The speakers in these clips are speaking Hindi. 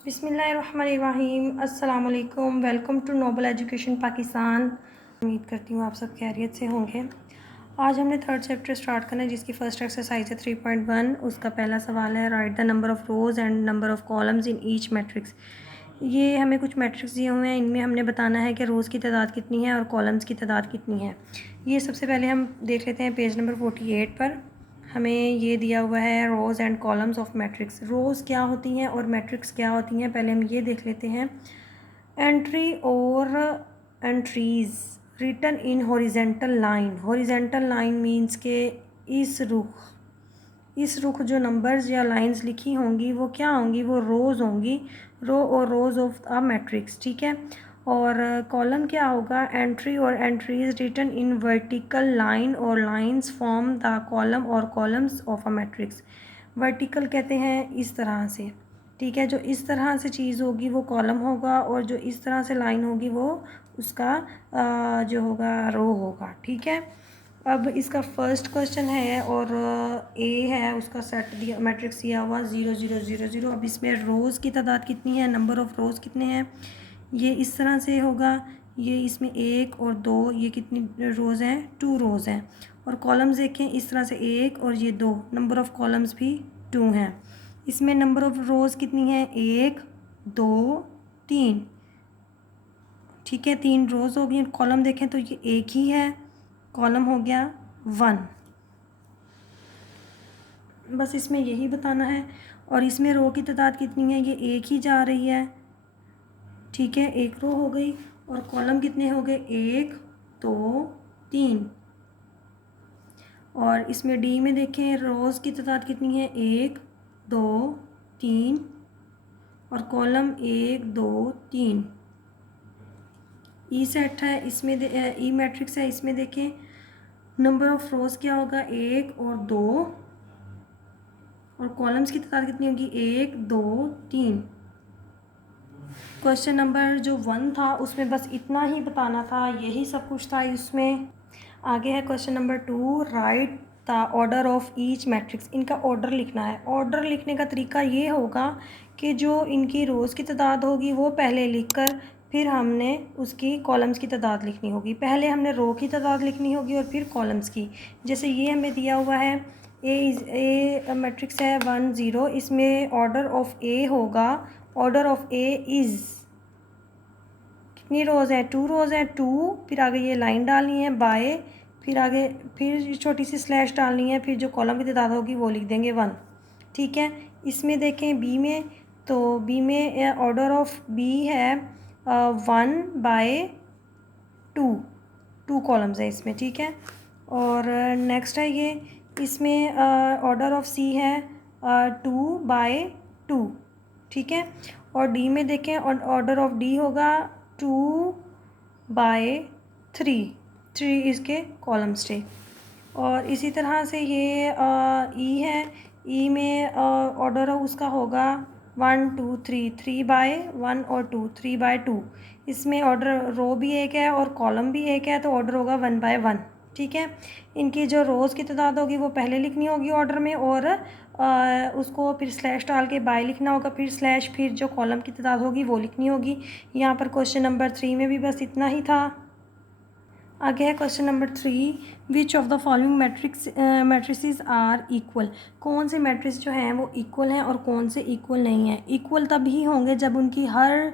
बिस्मिल्लाहिर्रहमानिर्रहीम। अस्सलाम वालेकुम। Welcome to noble education Pakistan. उम्मीद करती हूँ आप सब खैरियत से होंगे। आज हमने थर्ड चैप्टर स्टार्ट करना है जिसकी फ़र्स्ट एक्सरसाइज है 3.1। उसका पहला सवाल है write the number of rows and number of columns in each matrix. ये हमें कुछ मैट्रिक्स दिए हुए हैं, इनमें हमने बताना है कि रोज़ की तादाद कितनी है और कॉलम्स की तादाद कितनी है। ये सबसे पहले हम देख लेते हैं पेज नंबर 48 पर। हमें ये दिया हुआ है रोज़ एंड कॉलम्स ऑफ मैट्रिक्स। रोज़ क्या होती हैं और मैट्रिक्स क्या होती हैं, पहले हम ये देख लेते हैं। एंट्री और entries written in horizontal line. Horizontal line means के इस रुख जो नंबर्स या लाइंस लिखी होंगी वो क्या होंगी, वो रोज़ होंगी, रो और रोज़ ऑफ अ मैट्रिक्स। ठीक है। और कॉलम क्या होगा, एंट्री और entries written in vertical line और लाइंस फॉर्म द कॉलम और columns of a matrix. Vertical कहते हैं इस तरह से, ठीक है। जो इस तरह से चीज़ होगी वो कॉलम होगा और जो इस तरह से लाइन होगी वो उसका जो होगा रो होगा। ठीक है। अब इसका फर्स्ट क्वेश्चन है और ए है, उसका सेट दिया मैट्रिक्स दिया हुआ 0 0 0 0। अब इसमें रोज़ की तादाद कितनी है, नंबर ऑफ़ रोज़ कितने हैं, ये इस तरह से होगा। ये इसमें 1 और 2, ये कितनी रोज़ हैं, 2 रोज़ हैं। और कॉलम्स देखें इस तरह से 1 और ये 2, नंबर ऑफ़ कॉलम्स भी 2 हैं। इसमें नंबर ऑफ़ रोज़ कितनी है, 1 2 3। ठीक है, 3 रोज़ हो गई। कॉलम देखें तो ये एक ही है, कॉलम हो गया 1। बस इसमें यही बताना है। और इसमें रो की तादाद कितनी है, ये एक ही जा रही है। ठीक है, एक रो हो गई। और कॉलम कितने हो गए, 1 2 3। और इसमें डी में देखें रोज़ की तादाद कितनी है, 1 2 3 और कॉलम 1 2 3। ई सेट है, इसमें ई मैट्रिक्स है, इसमें देखें नंबर ऑफ़ रोज़ क्या होगा, 1 और 2 और कॉलम्स की तादाद कितनी होगी, 1 2 3। क्वेश्चन नंबर जो 1 था उसमें बस इतना ही बताना था, यही सब कुछ था इसमें। आगे है question number 2, right the order of each matrix. इनका ऑर्डर लिखना है। ऑर्डर लिखने का तरीका ये होगा कि जो इनकी रोज़ की तादाद होगी वो पहले लिखकर फिर हमने उसकी कॉलम्स की तादाद लिखनी होगी। पहले हमने रो की तादाद लिखनी होगी और फिर कॉलम्स की। जैसे ये हमें दिया हुआ है ए मैट्रिक्स है 1 0। इसमें ऑर्डर ऑफ ए होगा, ऑर्डर ऑफ ए इज़, कितनी रोज़ है, 2 रोज़ है, 2। फिर आगे ये लाइन डालनी है बाय, फिर आगे फिर छोटी सी स्लैश डालनी है, फिर जो कॉलम की तादाद होगी वो लिख देंगे 1। ठीक है। इसमें देखें बी में, तो बी में ऑर्डर ऑफ बी है 1/2, 2 कॉलम्स है इसमें। ठीक है। और नेक्स्ट है ये, इसमें ऑर्डर ऑफ सी है 2/2। ठीक है। और डी में देखें ऑर्डर ऑफ डी होगा 2/3, 3 इसके कॉलम्स थे। और इसी तरह से ये ई है, ई में ऑर्डर उसका होगा 1 2 3, 3/1 और 2, 3/2। इसमें ऑर्डर रो भी एक है और कॉलम भी एक है, तो ऑर्डर होगा 1/1। ठीक है। इनकी जो रोज़ की तादाद होगी वो पहले लिखनी होगी ऑर्डर में और उसको फिर स्लैश डाल के बाय लिखना होगा, फिर स्लैश, फिर जो कॉलम की तादाद होगी वो लिखनी होगी। यहाँ पर क्वेश्चन नंबर 3 में भी बस इतना ही था। आगे है question number 3, which of the following matrices are equal. कौन से मैट्रिक्स जो हैं वो इक्वल हैं और कौन से इक्वल नहीं हैं। इक्वल तभी होंगे जब उनकी हर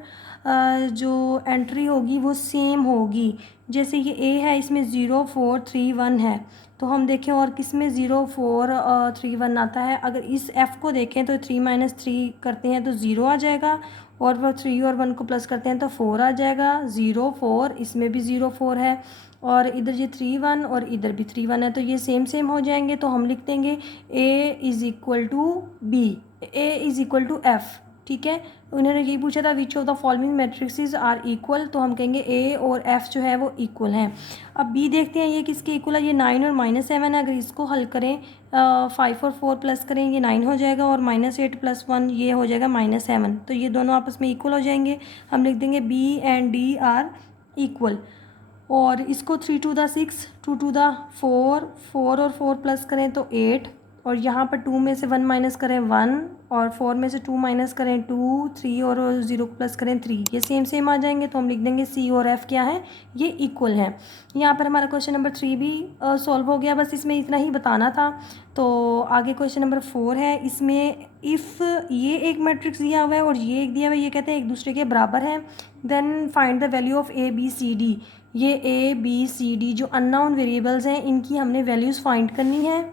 जो एंट्री होगी वो सेम होगी। जैसे ये ए है, इसमें 0 4 3 1 है, तो हम देखें और किस में 0 4 3 1 आता है। अगर इस एफ़ को देखें तो 3 - 3 करते हैं तो 0 आ जाएगा, और वह 3 और 1 को प्लस करते हैं तो 4 आ जाएगा। 0 4, इसमें भी 0 4 है, और इधर ये 3 1 और इधर भी 3 1 है, तो ये सेम सेम हो जाएंगे। तो हम लिख देंगे A is equal to B, A is equal to F. ठीक है। उन्होंने यही पूछा था which of the following matrix are equal, तो हम कहेंगे ए और एफ़ जो है वो इक्वल हैं। अब बी देखते हैं ये किसके इक्वल है, ये 9 और -7 है। अगर इसको हल करें 5 और 4 प्लस करें ये 9 हो जाएगा, और -8 + 1 ये हो जाएगा -7, तो ये दोनों आपस में इक्वल हो जाएंगे। हम लिख देंगे B and D are equal. और इसको 3 to the 6, 2 to the 4, 4 और 4 प्लस करें तो 8, और यहाँ पर 2 में से 1 माइनस करें 1 और 4 में से 2 माइनस करें 2, 3 और 0 प्लस करें 3, ये सेम सेम आ जाएंगे। तो हम लिख देंगे C और F क्या है, ये इक्वल है। यहाँ पर हमारा क्वेश्चन नंबर 3 भी सॉल्व हो गया, बस इसमें इतना ही बताना था। तो आगे क्वेश्चन नंबर 4 है। इसमें इफ़ ये एक मैट्रिक्स दिया हुआ है और ये एक दिया हुआ है, ये कहते हैं एक दूसरे के बराबर हैं, then find the value of ABCD। ये ABCD जो अननोन वेरिएबल्स हैं, इनकी हमने वैल्यूज़ फाइंड करनी है।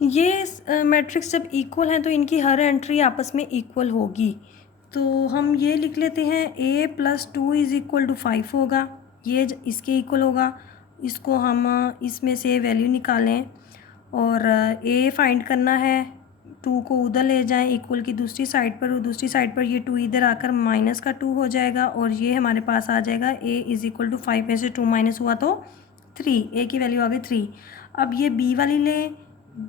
ये मैट्रिक्स जब इक्वल हैं तो इनकी हर एंट्री आपस में इक्वल होगी। तो हम ये लिख लेते हैं A+2 इज़ इक्वल टू 5 होगा, ये इसके इक्वल होगा। इसको हम इसमें से वैल्यू निकालें और A फाइंड करना है, 2 को उधर ले जाएं इक्वल की दूसरी साइड पर, और दूसरी साइड पर ये 2 इधर आकर माइनस का 2 हो जाएगा और ये हमारे पास आ जाएगा A इज़ इक्वल टू 5 में से 2 माइनस हुआ तो 3, A की वैल्यू आ गई 3। अब ये B वाली लें,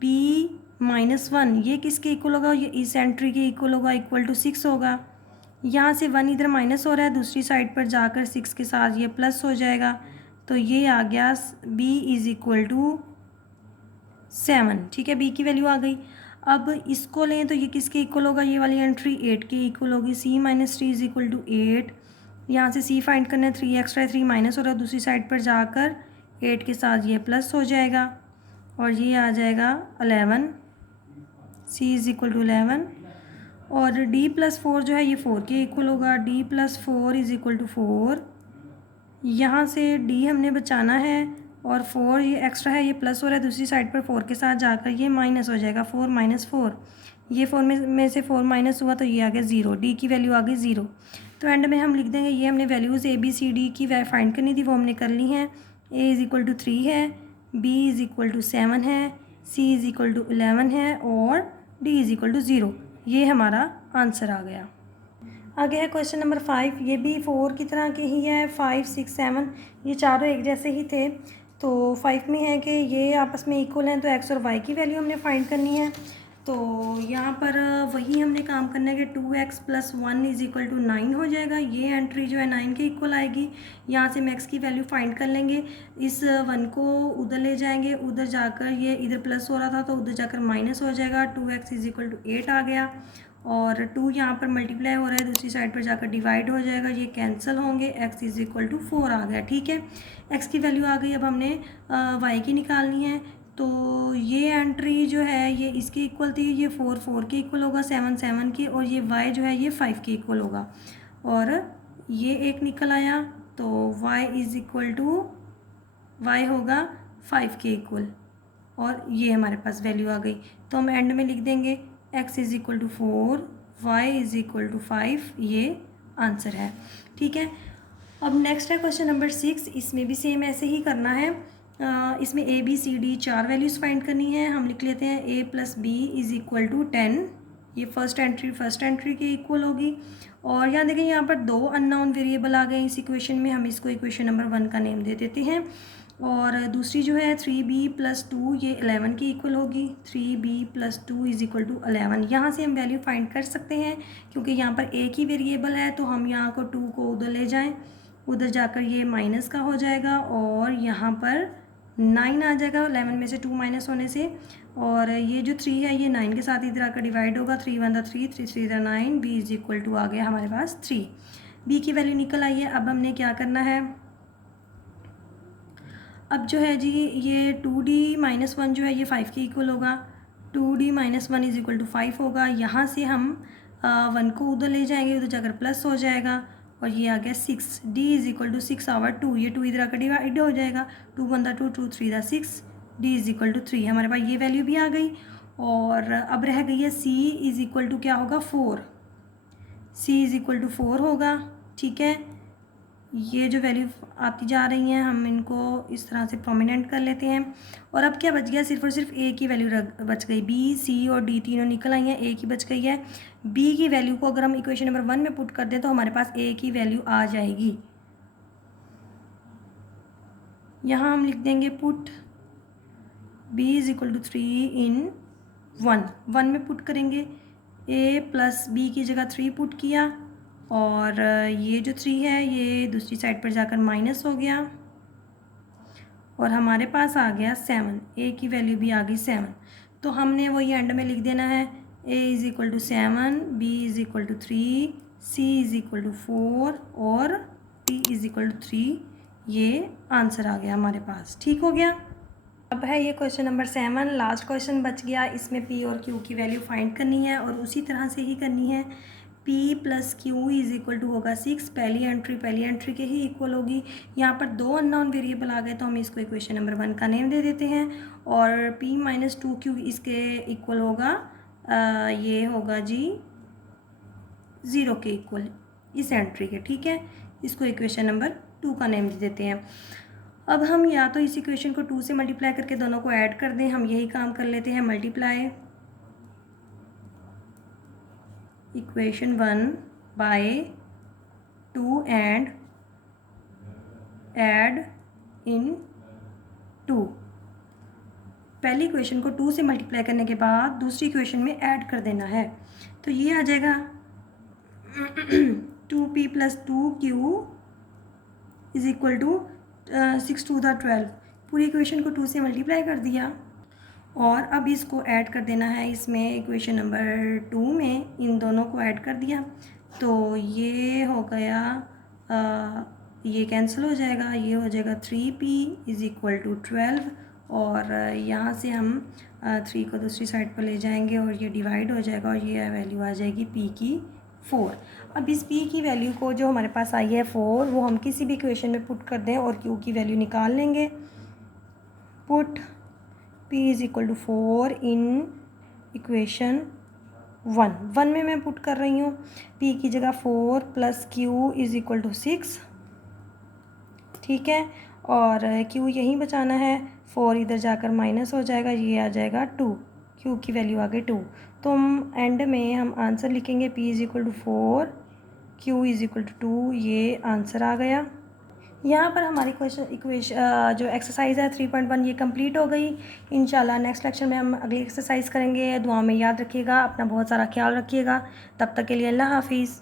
B-1 ये किसके इक्वल होगा, ये इस एंट्री के इक्वल होगा, इक्वल टू 6 होगा। यहाँ से 1 इधर माइनस हो रहा है, दूसरी साइड पर जाकर 6 के साथ ये प्लस हो जाएगा। तो ये आ गया B इज़ इक्वल टू 7। ठीक है, B की वैल्यू आ गई। अब इसको लें तो ये किसके इक्वल होगा, ये वाली एंट्री 8 के इक्वल होगी। C-3 is equal to 8। यहाँ से C फाइंड करना है, 3 एक्स्ट्रा 3 माइनस हो रहा है, दूसरी साइड पर जाकर 8 के साथ ये प्लस हो जाएगा और ये आ जाएगा 11। C इज़ इक्वल टू 11 और D+4 जो है ये 4 के इक्वल होगा। D+4 is equal to 4। यहाँ से D हमने बचाना है और 4 ये एक्स्ट्रा है, ये प्लस हो रहा है, दूसरी साइड पर 4 के साथ जाकर ये माइनस हो जाएगा। 4 माइनस 4, ये 4 में से 4 माइनस हुआ तो ये आ गया 0। D की वैल्यू आ गई 0। तो एंड में हम लिख देंगे, ये हमने वैल्यूज़ ABCD की फाइंड करनी थी, वो हमने कर ली हैं। A इज़ इक्वल टू 3 है, B इज़ इक्वल टू 7 है, C इज़ इक्वल टू 11 है और D इज़ इक्वल टू 0। ये हमारा आंसर आ गया। आगे है क्वेश्चन नंबर 5। ये भी 4 की तरह के ही है। 5, 6, 7 ये चारों एक जैसे ही थे। तो 5 में है कि ये आपस में इक्वल हैं, तो x और y की वैल्यू हमने फाइंड करनी है। तो यहाँ पर वही हमने काम करना है कि 2x + 1 इज़ इक्वल टू 9 हो जाएगा। ये एंट्री जो है 9 के इक्वल आएगी। यहाँ से हम x की वैल्यू फाइंड कर लेंगे। इस 1 को उधर ले जाएंगे, उधर जाकर ये इधर प्लस हो रहा था तो उधर जाकर माइनस हो जाएगा। 2x इज़ इक्वल टू 8 आ गया और 2 यहाँ पर मल्टीप्लाई हो रहा है, दूसरी साइड पर जाकर डिवाइड हो जाएगा, ये कैंसिल होंगे। x इज़ इक्वल टू 4 आ गया। ठीक है, x की वैल्यू आ गई। अब हमने y की निकालनी है। तो ये एंट्री जो है ये इसके इक्वल थी, ये 4 4 के इक्वल होगा, 7 7 के, और ये y जो है ये 5 के इक्वल होगा और ये एक निकल आया। तो y is equal to y होगा 5 के इक्वल और ये हमारे पास वैल्यू आ गई। तो हम एंड में लिख देंगे x is equal to 4, y is equal to 5, ये आंसर है। ठीक है, अब नेक्स्ट है क्वेश्चन नंबर 6। इसमें भी सेम ऐसे ही करना है। इसमें ABCD 4 वैल्यूज़ फाइंड करनी है। हम लिख लेते हैं A+B इज़ इक्वल टू 10। ये फर्स्ट एंट्री के इक्वल होगी। और यहाँ देखें, यहाँ पर 2 अननोन वेरिएबल आ गए इस इक्वेशन में। हम इसको इक्वेशन नंबर 1 का नेम दे देते हैं। और दूसरी जो है 3B+2 ये 11 की इक्वल होगी। 3B+2 is equal to 11। यहाँ से हम वैल्यू फाइंड कर सकते हैं क्योंकि यहाँ पर एक ही वेरिएबल है। तो हम यहाँ को 2 को उधर ले जाएं, उधर जाकर ये माइनस का हो जाएगा और यहाँ पर 9 आ जाएगा 11 में से 2 माइनस होने से। और ये जो 3 है ये 9 के साथ इधर आकर डिवाइड होगा। 3 1 3, 3 3 9, B इज़ इक्वल टू आ गया हमारे पास 3। B की वैल्यू निकल आई है। अब हमने क्या करना है, अब जो है जी ये 2D-1 जो है ये 5 के इक्वल होगा। 2D-1 इज़ इक्वल टू 5 होगा। यहाँ से हम 1 को उधर ले जाएंगे, उधर जाकर प्लस हो जाएगा और ये आ गया 6। D is equal to 6 over 2, ये 2 इधर आकर डिवाइड हो जाएगा। 2 1 2, 2 3 6, D इज़ इक्वल टू 3। हमारे पास ये वैल्यू भी आ गई। और अब रह गई है C इज़ इक्वल टू क्या होगा, 4। C इज़ इक्वल टू 4 होगा। ठीक है, ये जो वैल्यू आती जा रही हैं हम इनको इस तरह से प्रोमिनेंट कर लेते हैं। और अब क्या बच गया, सिर्फ और सिर्फ A की वैल्यू बच गई। B, C और D तीनों निकल आई हैं, A की बच गई है। B की वैल्यू को अगर हम इक्वेशन नंबर 1 में पुट कर दें तो हमारे पास A की वैल्यू आ जाएगी। यहाँ हम लिख देंगे put B is equal to 3 in 1 में पुट करेंगे। A+B की जगह 3 पुट किया और ये जो 3 है ये दूसरी साइड पर जाकर माइनस हो गया और हमारे पास आ गया 7। A की वैल्यू भी आ गई 7। तो हमने वही एंड में लिख देना है a is equal to 7, b is equal to 3, c is equal to 4 और d इज़ इक्वल टू 3। ये आंसर आ गया हमारे पास। ठीक हो गया। अब है ये क्वेश्चन नंबर 7, लास्ट क्वेश्चन बच गया। इसमें p और q की वैल्यू फाइंड करनी है और उसी तरह से ही करनी है। p plus q is equal to होगा 6। पहली एंट्री के ही इक्वल होगी। यहाँ पर 2 अननोन वेरिएबल आ गए तो हम इसको इक्वेशन नंबर 1 का नेम दे देते हैं और p माइनस 2q इसके इक्वल होगा, ये होगा जी 0 के इक्वल इस एंट्री के। ठीक है, इसको इक्वेशन नंबर 2 का नेम दे देते हैं। अब हम या तो इस इक्वेशन को 2 से मल्टीप्लाई करके दोनों को ऐड कर दें, हम यही काम कर लेते हैं। Multiply equation 1 by 2 and add in 2। पहली इक्वेशन को 2 से मल्टीप्लाई करने के बाद दूसरी इक्वेशन में ऐड कर देना है, तो ये आ जाएगा 2p plus 2q is equal to 6 to the 12। पूरी इक्वेशन को 2 से मल्टीप्लाई कर दिया और अब इसको ऐड कर देना है इसमें इक्वेशन नंबर 2 में, इन दोनों को ऐड कर दिया तो ये हो गया, ये कैंसिल हो जाएगा, ये हो जाएगा 3p इज़ इक्वल टू 12 और यहाँ से हम 3 को दूसरी साइड पर ले जाएंगे और ये डिवाइड हो जाएगा और ये वैल्यू आ जाएगी p की 4। अब इस p की वैल्यू को जो हमारे पास आई है 4, वो हम किसी भी इक्वेशन में पुट कर दें और q की वैल्यू निकाल लेंगे। Put p is equal to 4 in equation 1 में मैं पुट कर रही हूँ। p की जगह 4 plus q is equal to 6। ठीक है, और q यहीं बचाना है, 4 इधर जाकर माइनस हो जाएगा, ये आ जाएगा 2, q की वैल्यू आ गई 2। तो हम एंड में हम आंसर लिखेंगे p is equal to 4, q is equal to 2, ये आंसर आ गया। यहाँ पर हमारी इक्वेशन जो एक्सरसाइज है 3.1 ये कंप्लीट हो गई। इंशाल्लाह नेक्स्ट लेक्चर में हम अगली एक्सरसाइज करेंगे। दुआ में याद रखिएगा, अपना बहुत सारा ख्याल रखिएगा। तब तक के लिए अल्लाह हाफिज़।